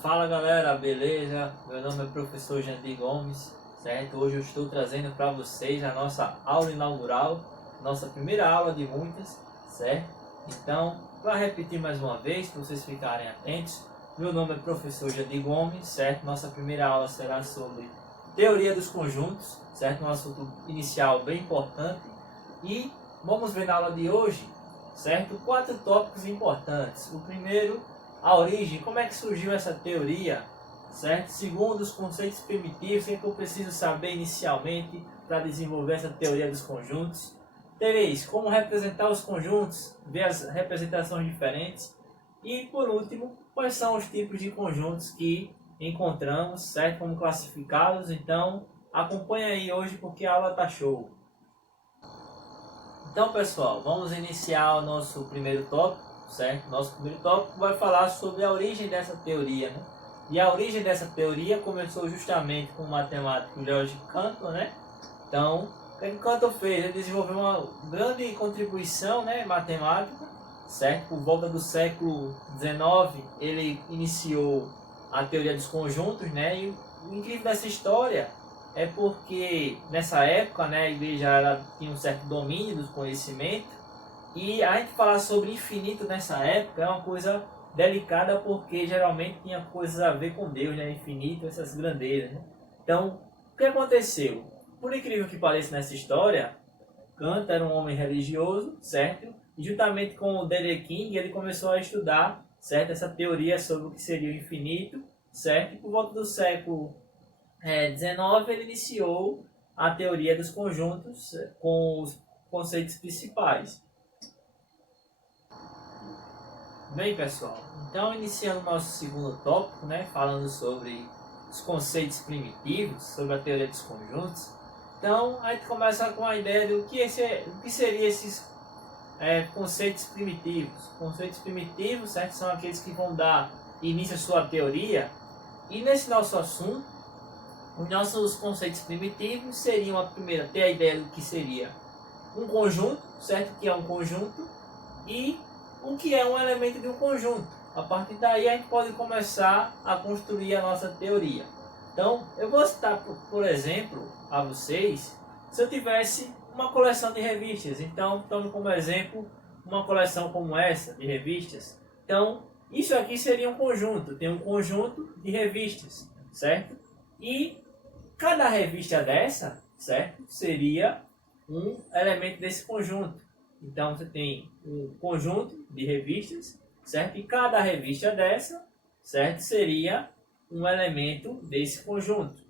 Fala galera, beleza? Meu nome é professor Jandir Gomes, certo? Hoje eu estou trazendo para vocês a nossa aula inaugural, nossa primeira aula de muitas, certo? Então, para repetir mais uma vez, para vocês ficarem atentos, meu nome é professor Jandir Gomes, certo? Nossa primeira aula será sobre teoria dos conjuntos, certo? Um assunto inicial bem importante. E vamos ver na aula de hoje, certo? 4 tópicos importantes. O primeiro, a origem, como é que surgiu essa teoria, certo? Segundo, os conceitos primitivos, o que eu preciso saber inicialmente para desenvolver essa teoria dos conjuntos. 3, como representar os conjuntos, ver as representações diferentes. E por último, quais são os tipos de conjuntos que encontramos, certo? Como classificá-los. Então, acompanha aí hoje porque a aula tá show. Então, pessoal, vamos iniciar o nosso primeiro tópico, certo? Nosso primeiro tópico vai falar sobre a origem dessa teoria, né? E a origem dessa teoria começou justamente com o matemático Georg Cantor, né? Então, o que Cantor fez? Ele desenvolveu uma grande contribuição, né, matemática, certo? Por volta do século XIX, ele iniciou a teoria dos conjuntos, né? E o incrível dessa história é porque nessa época, né, a igreja ela tinha um certo domínio do conhecimento, e a gente falar sobre infinito nessa época é uma coisa delicada porque geralmente tinha coisas a ver com Deus, né, infinito, essas grandezas, né? Então, o que aconteceu? Por incrível que pareça nessa história, Kant era um homem religioso, certo? E juntamente com o D.D. King, ele começou a estudar, certo, essa teoria sobre o que seria o infinito, certo? E por volta do século 19, ele iniciou a teoria dos conjuntos com os conceitos principais. Bem, pessoal, então iniciando o nosso segundo tópico, né, falando sobre os conceitos primitivos, sobre a teoria dos conjuntos. Então, a gente começa com a ideia do que seriam esses conceitos primitivos. Conceitos primitivos, certo, são aqueles que vão dar início à sua teoria. E nesse nosso assunto, os nossos conceitos primitivos seriam, a primeira, ter a ideia do que seria um conjunto, certo? Que é um conjunto, e o que é um elemento de um conjunto. A partir daí a gente pode começar a construir a nossa teoria. Então, eu vou citar, por exemplo, a vocês, se eu tivesse uma coleção de revistas. Então, tome como exemplo uma coleção como essa, de revistas. Então, isso aqui seria um conjunto. Tem um conjunto de revistas, certo? E cada revista dessa, certo, seria um elemento desse conjunto. Então você tem um conjunto de revistas, certo? E cada revista dessa, certo, seria um elemento desse conjunto.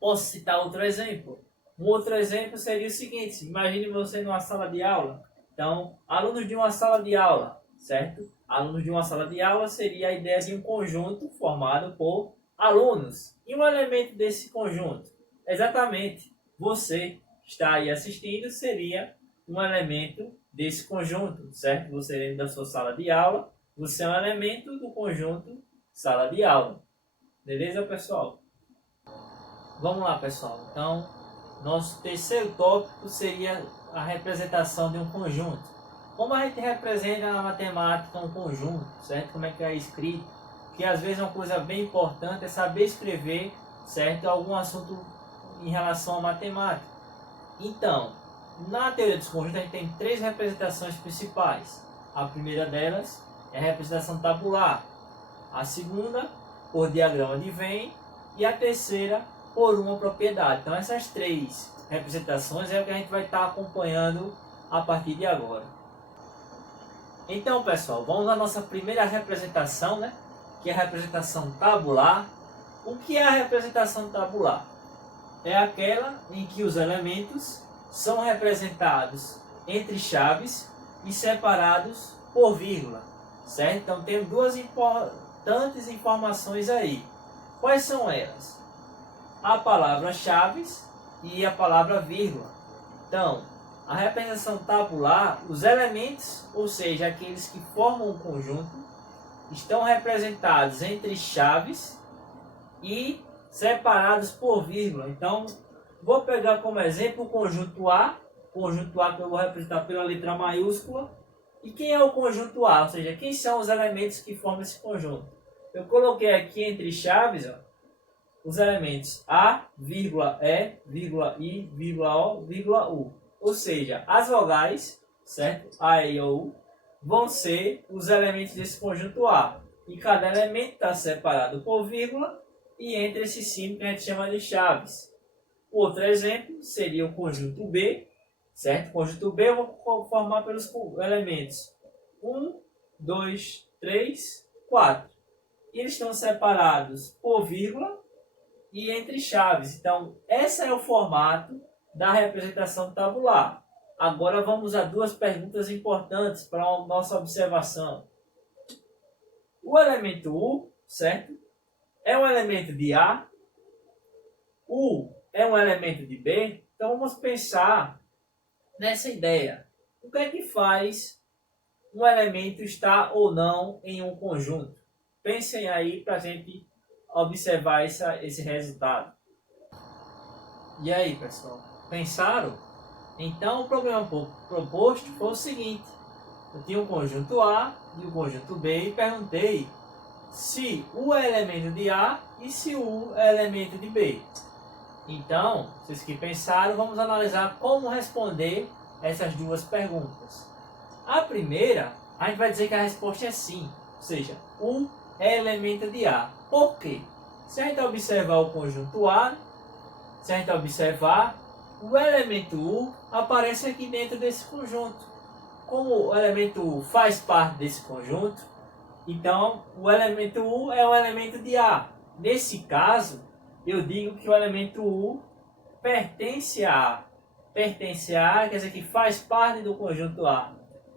Posso citar outro exemplo? Um outro exemplo seria o seguinte: imagine você numa sala de aula. Então, alunos de uma sala de aula, certo? Alunos de uma sala de aula seria a ideia de um conjunto formado por alunos. E um elemento desse conjunto, exatamente, você está aí assistindo, seria um elemento desse conjunto, certo? Você dentro da sua sala de aula, você é um elemento do conjunto sala de aula. Beleza, pessoal? Vamos lá, pessoal. Então, nosso terceiro tópico seria a representação de um conjunto. Como a gente representa na matemática um conjunto, certo? Como é que é escrito? Que às vezes é uma coisa bem importante é saber escrever, certo, algum assunto em relação à matemática. Então, na teoria dos conjuntos a gente tem 3 representações principais. A primeira delas é a representação tabular, a segunda por diagrama de Venn e a terceira por uma propriedade. Então essas 3 representações é o que a gente vai estar acompanhando a partir de agora. Então, pessoal, vamos à nossa primeira representação, né? Que é a representação tabular. O que é a representação tabular? É aquela em que os elementos são representados entre chaves e separados por vírgula, certo? Então tem 2 importantes informações aí. Quais são elas? A palavra chaves e a palavra vírgula. Então, a representação tabular, os elementos, ou seja, aqueles que formam o conjunto, estão representados entre chaves e separados por vírgula. Então, vou pegar como exemplo o conjunto A que eu vou representar pela letra maiúscula. E quem é o conjunto A? Ou seja, quem são os elementos que formam esse conjunto? eu coloquei aqui entre chaves, ó, os elementos A, vírgula, E, vírgula, I, vírgula, O, vírgula, U. Ou seja, as vogais, certo? A, E, O, U, vão ser os elementos desse conjunto A. E cada elemento está separado por vírgula e entre esse símbolo que a gente chama de chaves. Outro exemplo seria o conjunto B, certo? O conjunto B eu vou formar pelos elementos 1, 2, 3, 4. E eles estão separados por vírgula e entre chaves. Então, esse é o formato da representação tabular. Agora vamos a duas perguntas importantes para a nossa observação. O elemento U, certo? É um elemento de A. U é um elemento de B. Então vamos pensar nessa ideia. O que é que faz um elemento estar ou não em um conjunto? Pensem aí para a gente observar esse resultado. E aí, pessoal? Pensaram? Então o problema proposto foi o seguinte. Eu tinha um conjunto A e um conjunto B e perguntei se U é elemento de A e se U é elemento de B. Então, vocês que pensaram, vamos analisar como responder essas duas perguntas. A primeira, a gente vai dizer que a resposta é sim, ou seja, U é elemento de A. Por quê? Se a gente observar o conjunto A, se a gente observar, o elemento U aparece aqui dentro desse conjunto. Como o elemento U faz parte desse conjunto, então o elemento U é o elemento de A. Nesse caso, eu digo que o elemento U pertence a A. Pertence a A quer dizer que faz parte do conjunto A.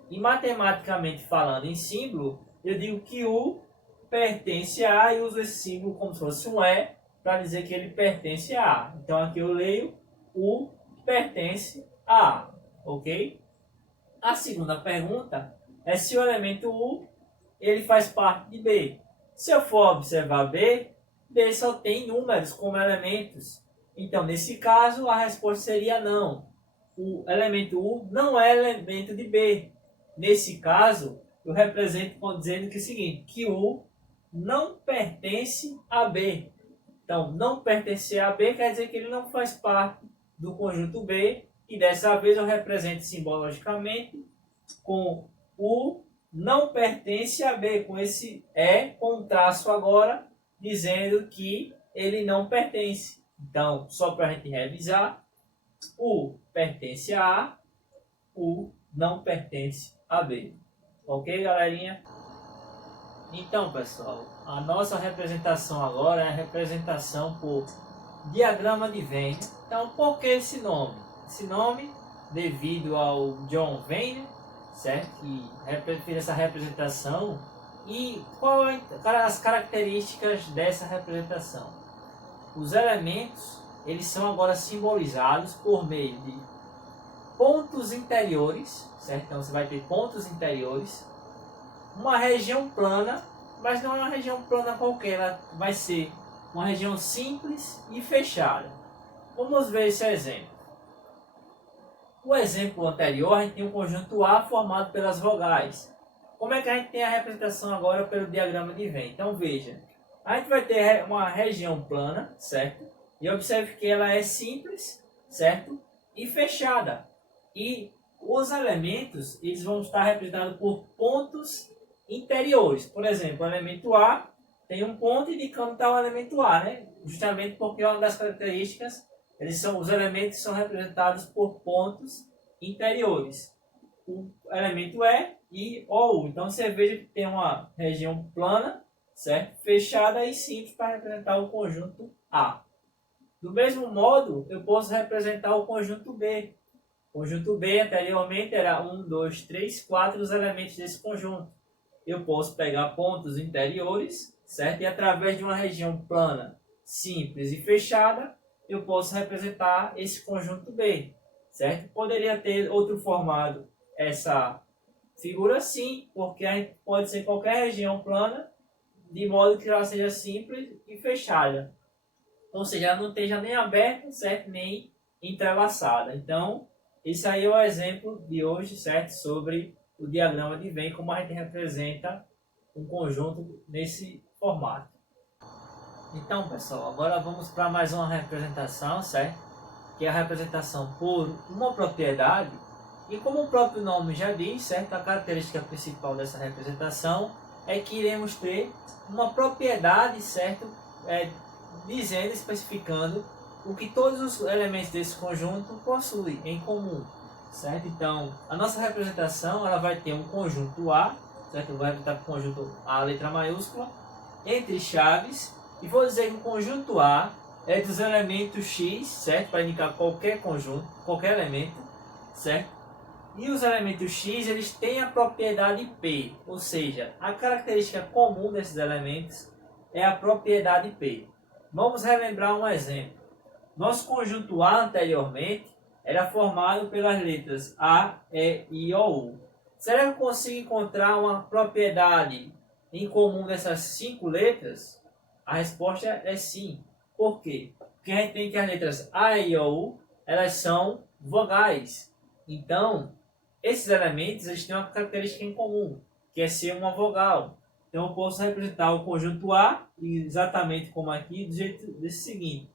E matematicamente falando, em símbolo, eu digo que U pertence a A e uso esse símbolo como se fosse um E para dizer que ele pertence a A. Então aqui eu leio U pertence a A. Ok? A segunda pergunta é se o elemento U ele faz parte de B. Se eu for observar B, B só tem números como elementos. Então, nesse caso, a resposta seria não. O elemento U não é elemento de B. Nesse caso, eu represento dizendo que é o seguinte, que U não pertence a B. Então, não pertencer a B quer dizer que ele não faz parte do conjunto B. E dessa vez eu represento simbologicamente com U não pertence a B, com esse E, com um traço agora, dizendo que ele não pertence. Então, só para a gente revisar, U pertence a A, U não pertence a B. Ok, galerinha? Então, pessoal, a nossa representação agora é a representação por diagrama de Venn. Então, por que esse nome? Esse nome, devido ao John Venn, certo? Que fez essa representação. E quais as características dessa representação? Os elementos, eles são agora simbolizados por meio de pontos interiores, certo? Então você vai ter pontos interiores, uma região plana, mas não é uma região plana qualquer, ela vai ser uma região simples e fechada. Vamos ver esse exemplo. O exemplo anterior, a gente tem um conjunto A formado pelas vogais. Como é que a gente tem a representação agora pelo diagrama de Venn? Então veja, a gente vai ter uma região plana, certo? E observe que ela é simples, certo? E fechada. E os elementos, eles vão estar representados por pontos interiores. Por exemplo, o elemento A tem um ponto indicando está o elemento A, né? Justamente porque é uma das características, os elementos são representados por pontos interiores. O elemento E ou U. Então você veja que tem uma região plana, certo? Fechada e simples para representar o conjunto A. Do mesmo modo, eu posso representar o conjunto B. O conjunto B anteriormente era 1, 2, 3, 4 os elementos desse conjunto. Eu posso pegar pontos interiores, certo? E através de uma região plana, simples e fechada, eu posso representar esse conjunto B, certo? Poderia ter outro formado essa figura sim, porque a gente pode ser qualquer região plana, de modo que ela seja simples e fechada. Ou seja, ela não esteja nem aberta, certo? Nem entrelaçada. Então, esse aí é o exemplo de hoje, certo? Sobre o diagrama de Venn, como a gente representa um conjunto nesse formato. Então, pessoal, agora vamos para mais uma representação, certo? Que é a representação por uma propriedade. E como o próprio nome já diz, certo? A característica principal dessa representação é que iremos ter uma propriedade, certo? Dizendo, especificando o que todos os elementos desse conjunto possuem em comum, certo? Então, a nossa representação ela vai ter um conjunto A, certo? Vai representar o conjunto A, letra maiúscula, entre chaves, e vou dizer que o conjunto A é dos elementos X, certo? Para indicar qualquer conjunto, qualquer elemento, certo? E os elementos X, eles têm a propriedade P, ou seja, a característica comum desses elementos é a propriedade P. Vamos relembrar um exemplo. Nosso conjunto A anteriormente era formado pelas letras A, E, I, O, U. Será que eu consigo encontrar uma propriedade em comum dessas 5 letras? A resposta é sim. Por quê? Porque a gente tem que as letras A, E, I, O, U, elas são vogais. Então, esses elementos eles têm uma característica em comum, que é ser uma vogal. Então, eu posso representar o conjunto A, exatamente como aqui, do jeito desse seguinte.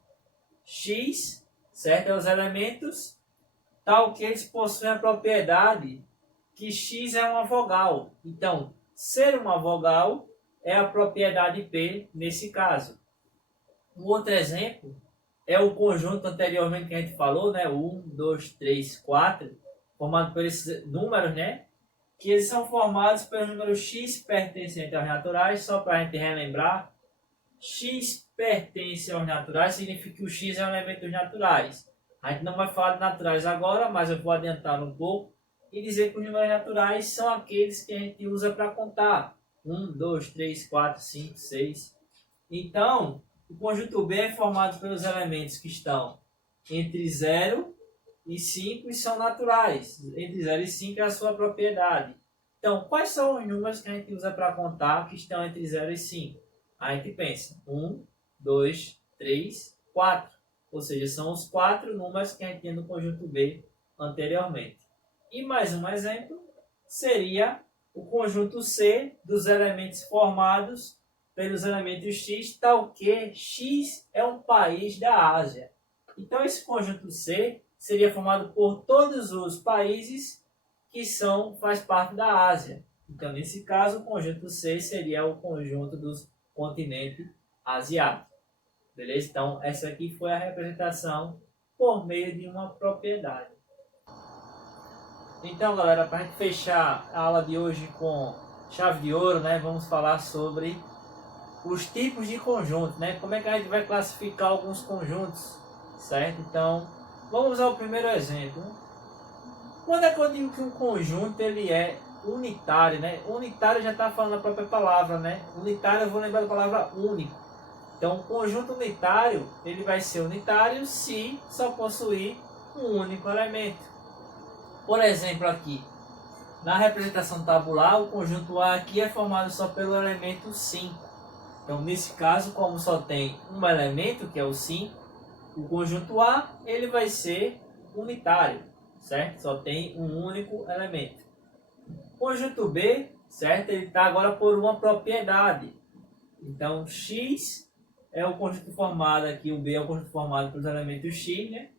X, certo? É os elementos tal que eles possuem a propriedade que X é uma vogal. Então, ser uma vogal é a propriedade P nesse caso. Um outro exemplo é o conjunto anteriormente que a gente falou, né? 1, 2, 3, 4, formado por esses números, né? Que eles são formados pelo número x pertencente aos naturais, só para a gente relembrar. X pertence aos naturais significa que o x é um elemento dos naturais. A gente não vai falar de naturais agora, mas eu vou adiantar um pouco e dizer que os números naturais são aqueles que a gente usa para contar. 1, 2, 3, 4, 5, 6. Então, o conjunto B é formado pelos elementos que estão entre 0 e 5 e são naturais. Entre 0 e 5 é a sua propriedade. Então, quais são os números que a gente usa para contar que estão entre 0 e 5? A gente pensa 1, 2, 3, 4. Ou seja, são os 4 números que a gente tinha no conjunto B anteriormente. E mais um exemplo seria o conjunto C dos elementos formados pelos elementos X, tal que X é um país da Ásia. Então, esse conjunto C seria formado por todos os países que faz parte da Ásia. Então, nesse caso, o conjunto C seria o conjunto dos continentes asiáticos. Beleza? Então, essa aqui foi a representação por meio de uma propriedade. Então, galera, para a gente fechar a aula de hoje com chave de ouro, né, vamos falar sobre os tipos de conjunto, né? Como é que a gente vai classificar alguns conjuntos, certo? Então, vamos ao primeiro exemplo. Quando é que eu digo que um conjunto ele é unitário, né? Unitário já está falando a própria palavra, né? Unitário, eu vou lembrar da palavra único. Então, um conjunto unitário, ele vai ser unitário se só possuir um único elemento. Por exemplo, aqui, na representação tabular, o conjunto A aqui é formado só pelo elemento 5. Então, nesse caso, como só tem um elemento, que é o 5, o conjunto A ele vai ser unitário, certo? Só tem um único elemento. O conjunto B, certo? Ele está agora por uma propriedade. Então, X é o conjunto formado aqui, o B é o conjunto formado pelos elementos X, né?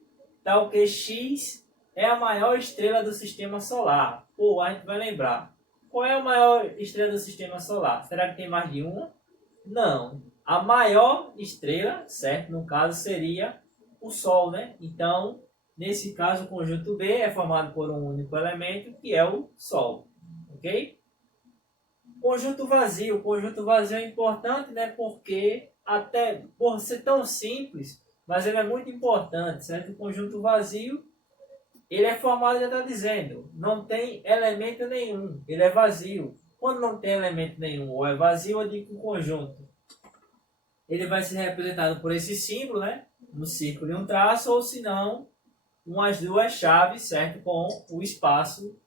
Tal que X é a maior estrela do sistema solar. Pô, a gente vai lembrar. Qual é a maior estrela do sistema solar? Será que tem mais de uma? Não. A maior estrela, certo? No caso, seria o Sol, né? Então, nesse caso, o conjunto B é formado por um único elemento, que é o Sol. Ok? Conjunto vazio. O conjunto vazio é importante, né? Porque, até por ser tão simples, mas ele é muito importante, certo? O conjunto vazio, ele é formado, já está dizendo, não tem elemento nenhum. Ele é vazio. Quando não tem elemento nenhum ou é vazio, eu digo que o conjunto ele vai ser representado por esse símbolo, né? Um círculo e um traço, ou se não, umas duas chaves, certo? Com o espaço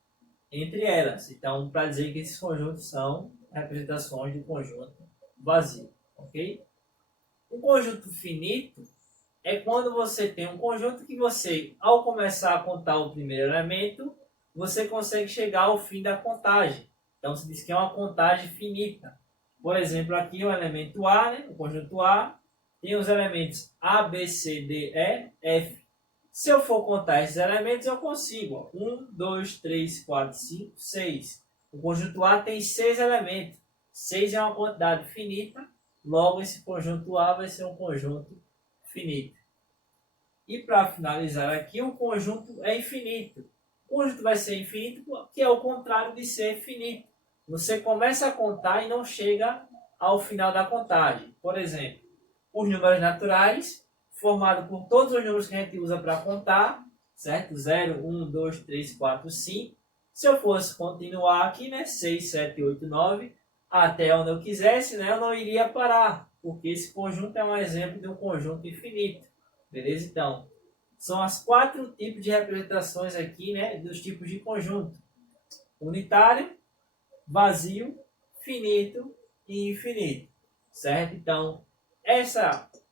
entre elas. Então, para dizer que esses conjuntos são representações do conjunto vazio, ok? O conjunto finito é quando você tem um conjunto que você, ao começar a contar o primeiro elemento, você consegue chegar ao fim da contagem. Então, se diz que é uma contagem finita. Por exemplo, aqui o elemento A, né? O conjunto A, tem os elementos A, B, C, D, E, F. Se eu for contar esses elementos, eu consigo. 1, 2, 3, 4, 5, 6. O conjunto A tem 6 elementos. 6 é uma quantidade finita, logo esse conjunto A vai ser um conjunto finito. E para finalizar aqui, o conjunto é infinito. O conjunto vai ser infinito, que é o contrário de ser finito. Você começa a contar e não chega ao final da contagem. Por exemplo, os números naturais, formados por todos os números que a gente usa para contar, certo? 0, 1, 2, 3, 4, 5. Se eu fosse continuar aqui, né? 6, 7, 8, 9, até onde eu quisesse, né? Eu não iria parar, porque esse conjunto é um exemplo de um conjunto infinito. Beleza? Então, são as 4 tipos de representações aqui, né? Dos tipos de conjunto: unitário, vazio, finito e infinito. Certo? Então,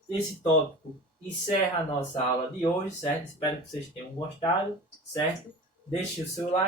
esse tópico encerra a nossa aula de hoje, certo? Espero que vocês tenham gostado, certo? Deixe o seu like.